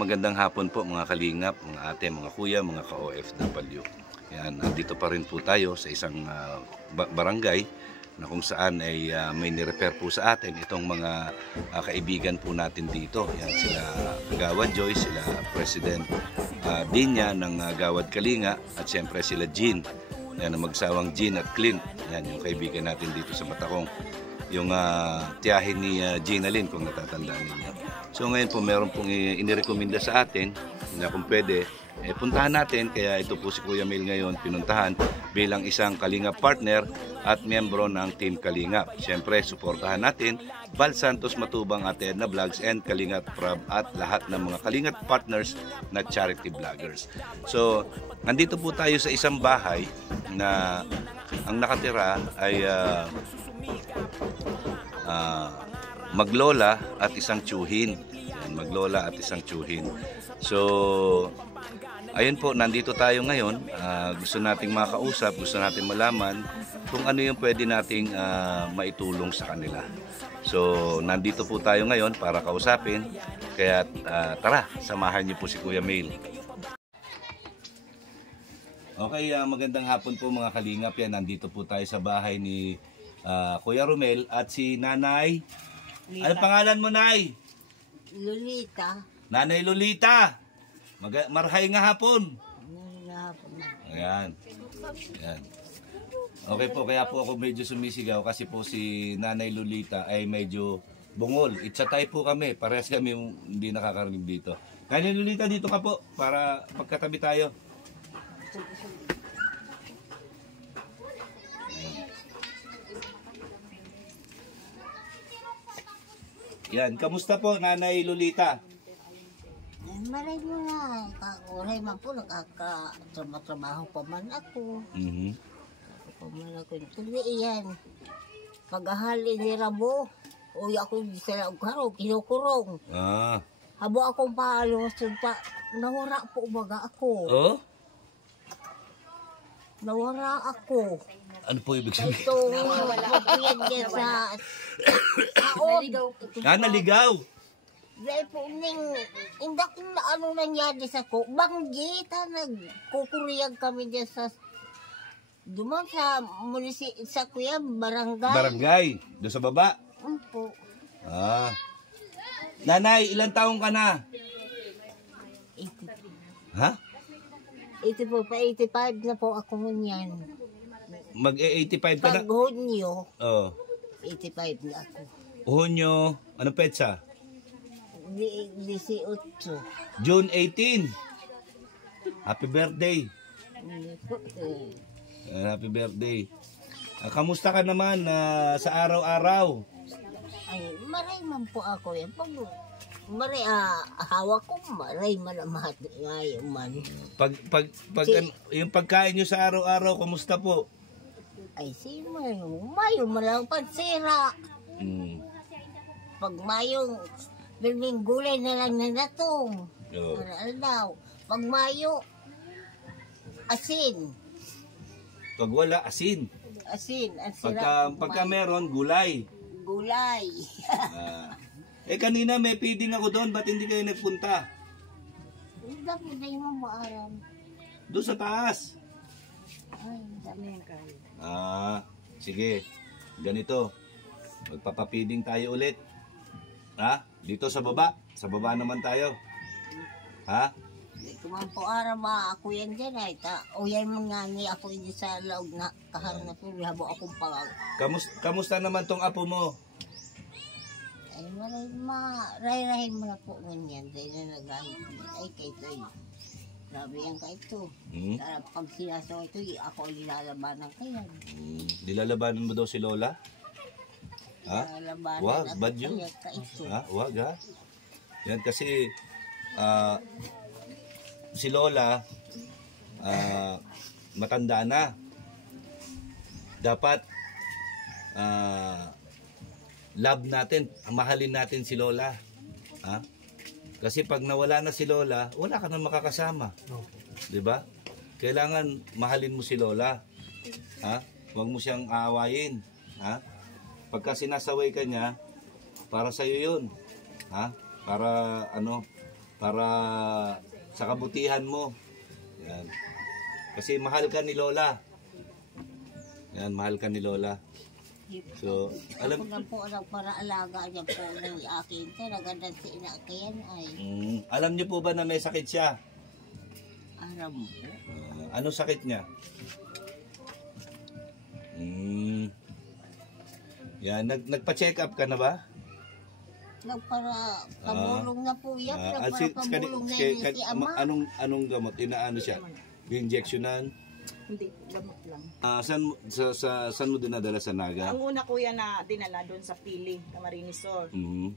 magandang hapon po mga kalingap, mga ate, mga kuya, mga ka-OFW. Yan, nandito pa rin po tayo sa isang barangay na kung saan ay may nirepair po sa atin itong mga kaibigan po natin dito. Yan, sila Kagawad Joyce, sila President Dinya ng Gawad Kalinga at siyempre sila Jean. Yan, ang magsawang Jean at Clint. Yan, yung kaibigan natin dito sa Matacong. Yung tiyahin ni Gina Lynn kung natatandaan ninyo. So ngayon po meron pong inirekomenda sa atin na kung pwede puntahan natin, kaya ito po si Kuya Mel ngayon pinuntahan bilang isang Kalingap partner at miyembro ng Team Kalingap. Siyempre suportahan natin Val Santos Matubang at Edna Vlogs and Kalingap Prab at lahat ng mga Kalingap partners na charity vloggers. So nandito po tayo sa isang bahay na ang nakatira ay maglola at isang tiyuhin. Yan, maglola at isang tiyuhin. So, ayun po, nandito tayo ngayon. Gusto nating makausap, gusto nating malaman kung ano yung pwede nating maitulong sa kanila. So, nandito po tayo ngayon para kausapin. Kaya tara, samahan niyo po si Kuya Mel. Okay, magandang hapon po mga kalingap. Yan, nandito po tayo sa bahay ni Kuya Romel at si Nanay. Lita. Ano pangalan mo, Nay? Lolita. Nanay Lolita. Marhay nga hapon. Ayan. Ayan. Okay po, kaya po ako medyo sumisigaw kasi po si Nanay Lolita ay medyo bungol. Itsatay po kami. Parehas kami hindi nakakarinig dito. Nanay Lolita, dito ka po para pagkatabi tayo. Yan, kamusta po Nanay Lolita? Maray mo na. Uray man po, nakakatrabaho pa man ako. Kundi iyan. Pag-ahali ni Rabo, uy ako sa lagkaro, kinukurong. Habo akong paalos, nawara po baga ako. Oh? Nawara ako. Ano po ibig sabihin? Ito, magpapiyad niya sa taon. Naligaw. Dahil po, hindi ko na ano nangyari sa ko. Banggita, nagkukuriyag kami dyan sa, duman sa sa kuya, barangay. Barangay? Doon sa baba? Po. Nanay, ilang taong ka na? 80. Ha? 84 pa 85 na po ako ngunyan. Mag-85 ka na? Pag Hunyo, Oo. 85 na ako. Hunyo, anong petsa? 18. June 18. Happy birthday. Happy birthday. Kamusta ka naman sa araw-araw? Ay, maray man po ako yan. Pag maray, hawak ko, maray malamahat ngayon man. Yung pagkain nyo sa araw-araw, kamusta po? Ay, si Mayo malang pansira. Pag Mayong, bilming gulay na lang na natong. Daw. Pag Mayo, asin. Pag wala, asin. Asin. Pagka meron, gulay. Gulay. Kanina may feeding ako doon, ba't hindi kayo nagpunta? Dami na yung maaram. Doon sa taas. Ay, dami yung kayo. Sige. Ganito. Magpapapiding tayo ulit. Dito sa baba. Sa baba naman tayo. Kuman po aram ako yan dyan ay. Uyay mga ni ako hindi sa laog na kaharap na po. Habo akong pangaw. Kamusta naman tong apo mo? Ay, ray-rahin mo na po ngunyan. Dahil na nagahit. Ay, kaito eh. Grabe yan kaito. Pag sinasaw ito, ako nilalabanan kayan. Nilalabanan mo daw si Lola? Nilalabanan Wag, ako bad yun. kaya kaito. Wag Yan kasi si Lola matanda na. Dapat love natin, mahalin natin si Lola. Kasi pag nawala na si Lola, wala ka nang makakasama. 'Di ba? Kailangan mahalin mo si Lola. Huwag mo siyang aawayin. Pagka sinasaway ka niya, para sa iyo 'yun. Para para sa kabutihan mo. Yan. Kasi mahal ka ni Lola. Yan, mahal ka ni Lola. So, alam Ako na po alam para alaga niya po ng akin. Talaga na si inakayan ay alam niyo po ba na may sakit siya? aram po. Ano sakit niya? Yan, nagpa-check up ka na ba? Nagpara pamulong na po yan. Nagpara si- pamulong na kani- yun si ama. anong gamot? Inaano siya? Injectionan? Hindi, gamot lang. Saan mo dinadala sa Naga? Ang una kuya na dinala doon sa Pili, Camarines Sur. Mhm.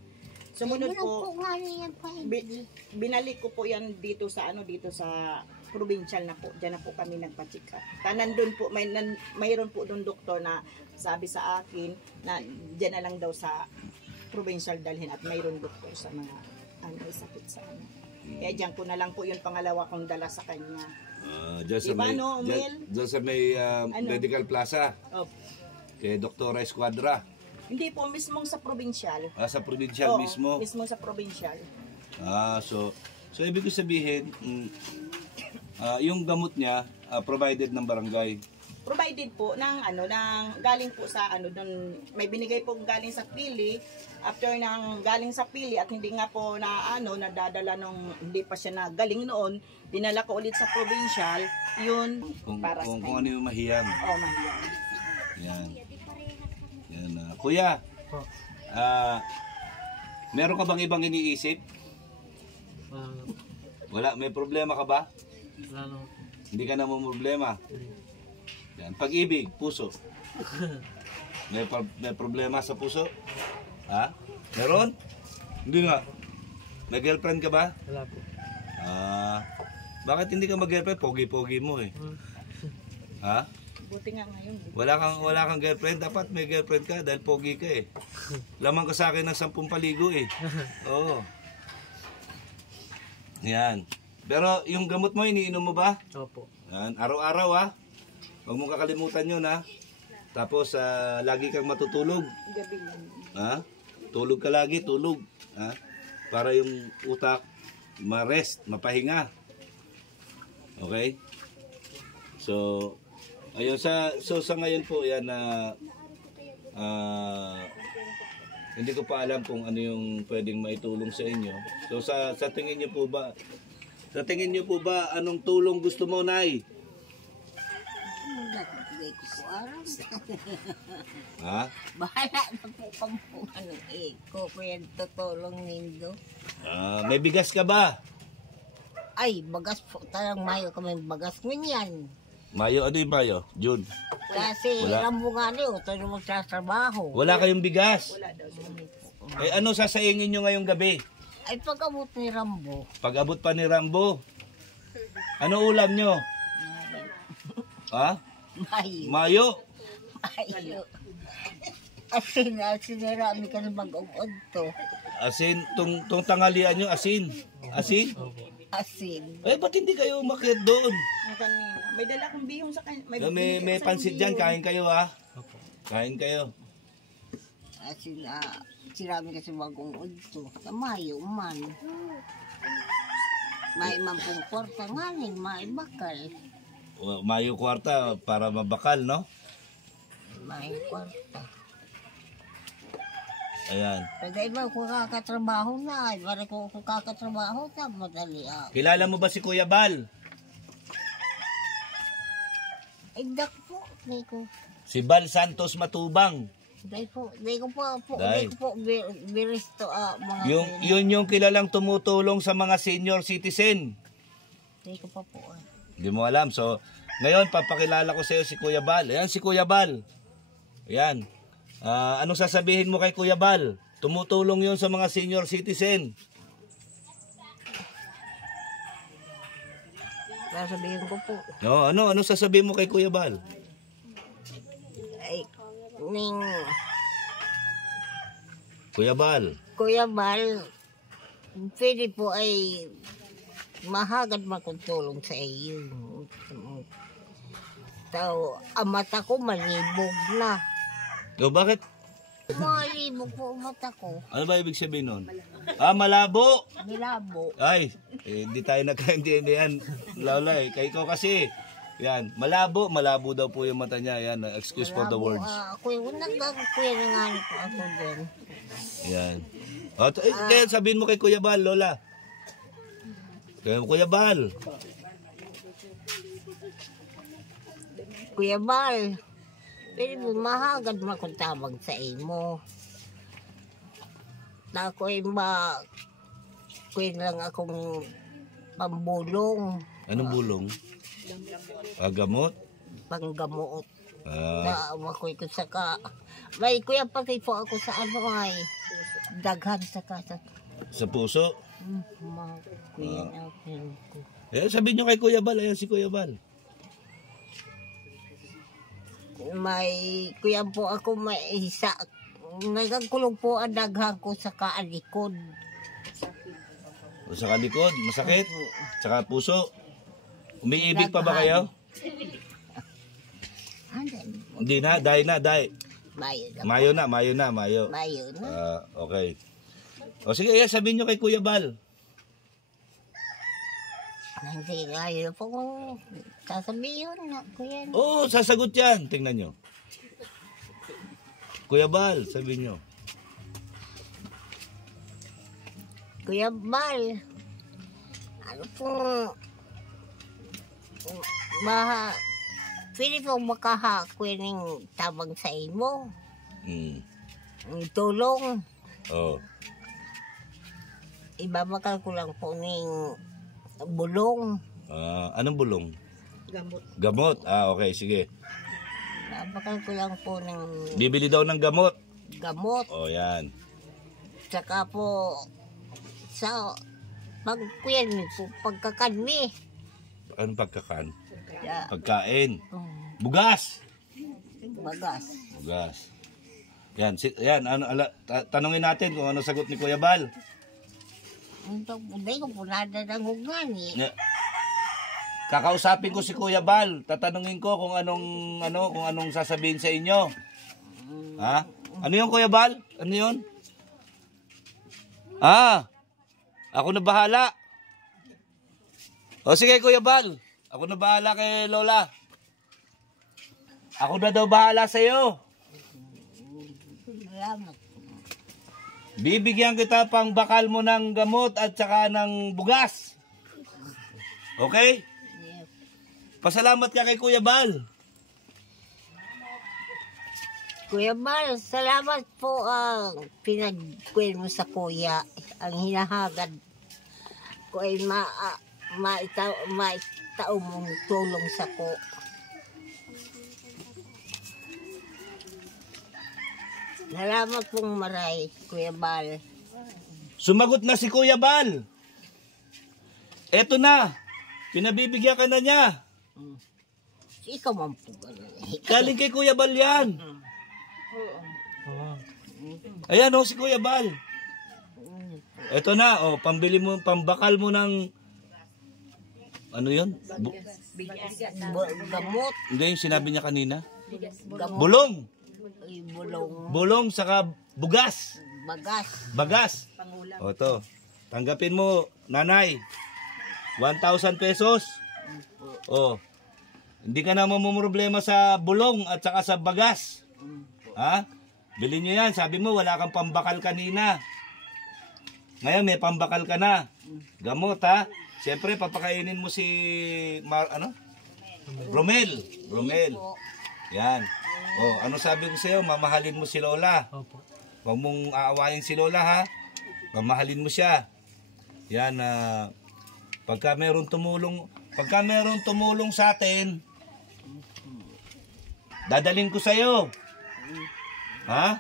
Sumunod Ay, po, nga niyan pa hindi. binalik ko po yan dito sa provincial na po. Diyan na po kami nagpa-check up. Nandun po, mayroon po doon doktor na sabi sa akin na diyan na lang daw sa provincial dalhin at mayroon doktor sa mga may sakit sa ano. Kaya diyan ko na lang po yung pangalawa kong dala sa kanya. Diyan sa Diba, may, no, Mel? diyan sa may Medical Plaza. Oh, Kay Dr. Esquadra. hindi po, mismong sa provincial. Sa provincial Oo, mismo. mismong sa provincial. So ibig ko sabihin, yung gamot niya, provided ng barangay. Provided po ng galing po sa doon, may binigay po galing sa Pili. After ng galing sa Pili at hindi nga po nadadala nung hindi pa siya nagaling noon, dinala ko ulit sa provincial, yun para Kung sa ano yung mahiyang. Oh, mahiyang. Yan. Yan. Kuya, meron ka bang ibang iniisip? Wala, may problema ka ba? Hindi ka na mo problema. Yan. Pag-ibig, puso. May problema sa puso? Ha? Meron? Hindi nga. May girlfriend ka ba? Wala po. Bakit hindi ka mag-girlfriend? Pogi-pogi mo eh. Ha? Buti nga ngayon. Wala kang girlfriend, dapat may girlfriend ka dahil pogi ka eh. Lamang ka sa akin ng 10 paligo eh. Oo. Yan. Pero yung gamot mo, iniinom mo ba? Opo. Yan. Araw-araw ha. Huwag mong kakalimutan yun ha. Tapos lagi kang matutulog. Gabi lang. Ha? Tulog ka lagi, tulog. Ha? Para yung utak ma-rest, mapahinga. Okay? So, ayun sa ngayon po yan na hindi ko pa alam kung ano yung pwedeng maitulong sa inyo. So sa tingin niyo po ba anong tulong gusto mo, Nay? Nagbigay ko po aram. Ha? Bahala na po kung anong ko yan tutulong nindo. May bigas ka ba? Ay, bagas po. Tarang mayo kami bagas ngunyan. Mayo, ano yung Mayo? June. Kasi Wala. ilang bunga niyo, ito yung magsasabaho. Wala kayong bigas. Wala daw. Eh ano sasaingin nyo ngayong gabi? Ay, pag-abot ni Rambo. Pag-abot pa ni Rambo. Ano ulam nyo? Ha? Mayo. Mayo. Mayo. Asin ni Rami ka na mag-umod to. Asin, tong tanghalian nyo, asin. Asin? Asin. Eh, ba't hindi kayo umakyat doon? Ang kanina. May dala kong bihong sa kanya. May pansit dyan, kain kayo ha. Opo. Kain kayo. Asin si Rami kasi mag-umod to. Sa Mayo man. May mampung kwarta nga rin, may bakal. Mayo kwarta para mabakal, no? May kwarta. Ayan. Pag iba kung kakatrabaho na, ay para kung kakatrabaho na, madali ako. Kilala mo ba si Kuya Bal? Ay, dak po, di ko. Si Bal Santos Matubang. Di ko Day. biristo mga Yun yung kilalang tumutulong sa mga senior citizen. Di ko pa po. Hindi mo alam. So, ngayon, papakilala ko sa iyo si Kuya Bal. Ayan si Kuya Bal. Ayan. Anong sasabihin mo kay Kuya Bal? Tumutulong yun sa mga senior citizen. Sasabihin ko po. No, ano sasabihin mo kay Kuya Bal? Ay, ning Kuya Bal. Kuya Bal, pwede po ay mahagad makutulong sa iyo. Tao, ang mata ko malibog na. O bakit? Malibog po ang mata ko. Ano ba ibig sabihin nun? Malabo. Milabo. Ay, hindi tayo nagkaintindihan. Lola, kay ko kasi. Yan, malabo daw po yung mata niya. Yan, excuse for the words. Kuya, kuya na nga po ako din. Yan. Kaya sabihin mo kay Kuya Bal, Lola. Kuya Bal. Kuya Bal, pwede mo mahagad makuntabag sa imo. Na ako'y kuya lang akong pambulong. Anong bulong? Gamot? Panggamot. Ah. Na ako'y ko saka. May kuya pati po ako sa ano ay daghan saka sa Sa puso? mga kuya na ko. Sabihin nyo kay Kuya Bal. Ayan si Kuya Bal. May kuya po ako may isa. Nagagkulong po ang daghan ko sa kaalikod. O sa kalikod, masakit? Saka puso? Umiibig pa ba kayo? Hindi na, dahi na, dahi. Mayo na. Mayo na. Okay. O sige, sabihin nyo kay Kuya Bal. Hindi kayo po kung sasabihin na kuya. Oo, sasagot yan. Tingnan nyo. Kuya Bal, sabihin nyo. Kuya Bal, ano pong pwede pong makahakuin ng tabang sa imo. Ang tulong. Oo. Ibabakal ko lang po ng bulong. Anong bulong? Gamot. Okay, sige. Ibabakal ko lang po ng Bibili daw ng gamot. gamot. Yan. Tsaka po sa pagkuyan po pagkakanmi. Anong pagkakan? Yeah. Pagkain. Bugas. Bagas. Bugas. Yan, tanungin natin kung ano sagot ni Kuya Bal. Hindi ko po nadadanghugan eh. Kakausapin ko si Kuya Bal. Tatanungin ko kung anong sasabihin sa inyo. Ha? Ano 'yon, Kuya Bal? Ano 'yon? Ako na bahala. O sige, Kuya Bal. Ako na bahala kay Lola. Ako na daw bahala sa iyo. Salamat. Bibigyan kita pang bakal mo ng gamot at saka ng bugas. Okay? Yes. Pasalamat ka kay Kuya Bal. Kuya Bal, salamat po ang pinagkuhin mo sa kuya. Ang hinahagad ko ay maitao mong tulong sa ko. Salamat pong maray, Kuya Bal. Sumagot na si Kuya Bal. Eto na. Pinabibigyan ka na niya. Ikaw man po. Galing kay Kuya Bal yan. Ayan si Kuya Bal. Eto na, pambili mo, pambakal mo ng ano yun? Gamot. Hindi, yung sinabi niya kanina. Gamot. Bulong. Ay, bulong. Bulong saka bugas. Bagas. Bagas. O to. Tanggapin mo, nanay. 1,000 pesos. Hindi ka na mamumroblema sa bulong at saka sa bagas. Ha? Bilhin nyo yan. Sabi mo, wala kang pambakal kanina. Ngayon, may pambakal ka na. Gamot, ha? Siyempre, papakainin mo si... Romel. Yan. Ano sabi ko sa'yo? Mamahalin mo si Lola. Huwag mong aawayin si Lola, ha? Mamahalin mo siya. Yan, pagka merong tumulong sa atin, dadaling ko sa'yo. Ha?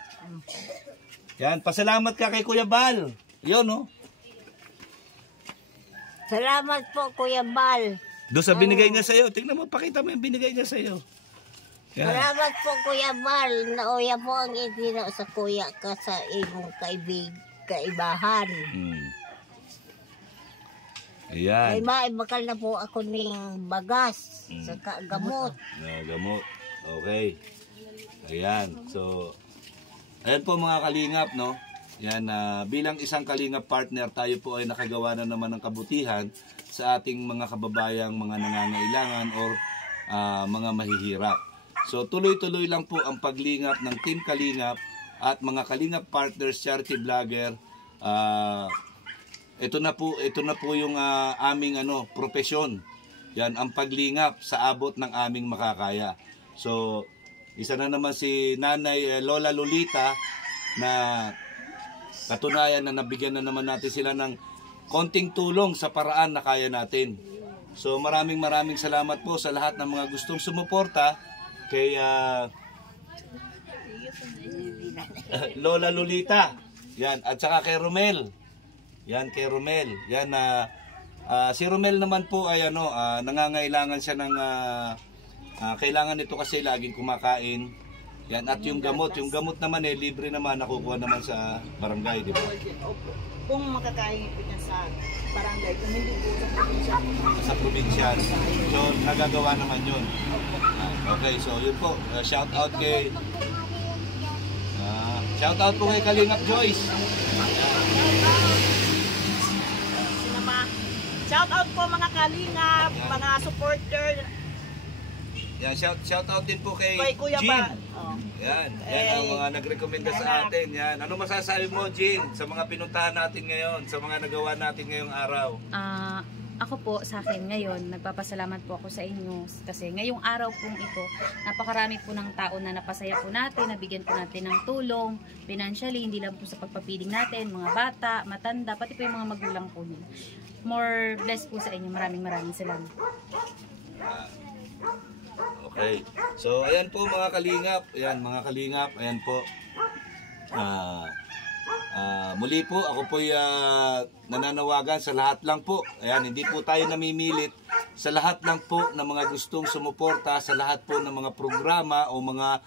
Yan, pasalamat ka kay Kuya Bal. Yun, Salamat po, Kuya Bal. Doon sa binigay niya sa'yo. Tingnan mo, pakita mo yung binigay niya sa'yo. Yan. Salamat po, Kuya Bal. Nauya po ang itinaw sa kuya ka sa imong kaibahan. Ayan. Ay maibakal na po ako ng bagas sa gamot. Gamot. Okay. Ayan. So, ayan po mga kalingap, no? Yan, bilang isang Kalingap partner, tayo po ay nakagawa na naman ng kabutihan sa ating mga kababayang mga nangangailangan or mga mahihirap. So tuloy-tuloy lang po ang paglingap ng Team Kalingap at mga Kalingap partners, charity vlogger. Ito na po yung aming propesyon. Yan ang paglingap sa abot ng aming makakaya. So isa na naman si Nanay Lola Lolita na katunayan na nabigyan na naman natin sila ng konting tulong sa paraan na kaya natin. So maraming salamat po sa lahat ng mga gustong sumuporta kay Lola Lolita. Yan, at saka kay Romel. Yan, kay Romel. Yan, si Romel naman po ay nangangailangan siya ng kailangan nito kasi laging kumakain. Yan, at yung gamot naman libre naman, nakukuha naman sa barangay, di ba? Kung makakain po niya sa barangay, kung hindi po sa probinsya. Sa probinsya. So, nagagawa naman yun. Okay, so yun po. Shout out kay Kalingap Joyce. Shout out po mga Kalingap, mga supporter. Yan, shout out din po kay Kuya Jean. Ba. Oh. Yan ang mga nagrekomenda sa atin. Yan. Ano masasabi mo, Jean, sa mga pinuntahan natin ngayon, sa mga nagawa natin ngayong araw? Ako po sa akin ngayon, nagpapasalamat po ako sa inyo kasi ngayong araw pong ito, napakarami po ng tao na napasaya po natin, nabigyan po natin ng tulong, financially, hindi lang po sa pagpapiling natin, mga bata, matanda, pati po yung mga magulang po nila. More blessed po sa inyo. Maraming salamat. Okay. So, ayan po mga Kalingap. Ayan po. Muli po, ako po nananawagan sa lahat lang po. Ayan, hindi po tayo namimilit. Sa lahat lang po ng mga gustong sumuporta, sa lahat po ng mga programa o mga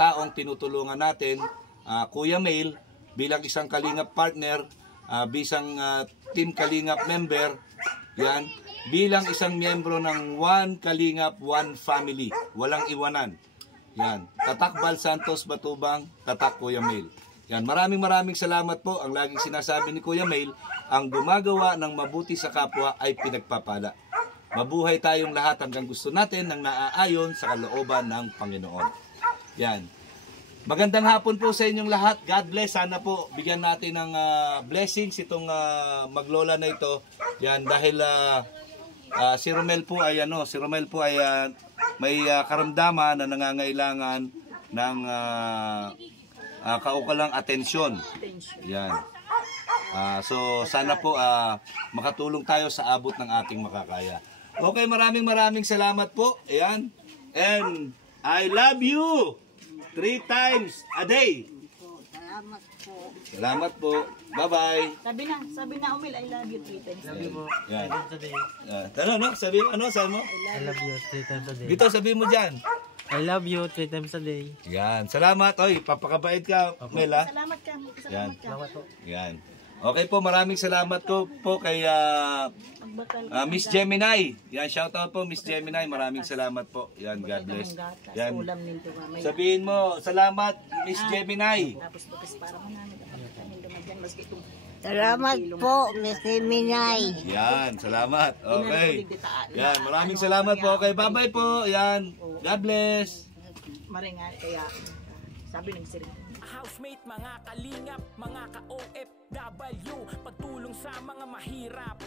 taong tinutulungan natin, Kuya Mail, bilang isang Kalingap partner, bilang Team Kalingap member, yan, bilang isang miyembro ng One Kalingap, One Family, walang iwanan. Yan, Tatak Bal Santos Batubang, Tatak Kuya Mail. Yan, maraming salamat po. Ang laging sinasabi ni Kuya Mail, ang gumagawa ng mabuti sa kapwa ay pinagpapala. Mabuhay tayong lahat hanggang gusto natin ng naaayon sa kalooban ng Panginoon. Yan. Magandang hapon po sa inyong lahat. God bless. Sana po bigyan natin ng blessings itong maglola na ito. Yan, dahil si Romel po ay may karamdaman na nangangailangan ng kaukulang atensyon. Yan. So sana po makatulong tayo sa abot ng ating makakaya. Okay, maraming salamat po. Ayan. And I love you 3 times a day. Salamat po. Salamat po. Bye-bye. Sabi na Umil, I love you 3 times. Sabi mo, Yan. 3 times a day. Sabi mo? I love you 3 times a day. Dito, sabi mo dyan. I love you 3 times a day. Yan. Salamat. Oy, papakabait ka, Mela. Salamat ka. Yan. Salamat po. Yan. Okay po, maraming salamat po kay Miss Gemini. Yan, shout out po Miss Gemini. Maraming salamat po. Yan, God bless. Yan. Ulam nito mamaya. Sabihin mo, salamat Miss Gemini. Tapos bukas para mo namin kami dumagyan maski itong Salamat po, Mr. Minay. Yan, salamat. Okay. Yan, maraming salamat po. Okay, bye-bye po. Yan. God bless. maringan kaya sabi ng sirip. Housemate, mga kalingap, mga ka-OFW, pagtulong sa mga mahirap.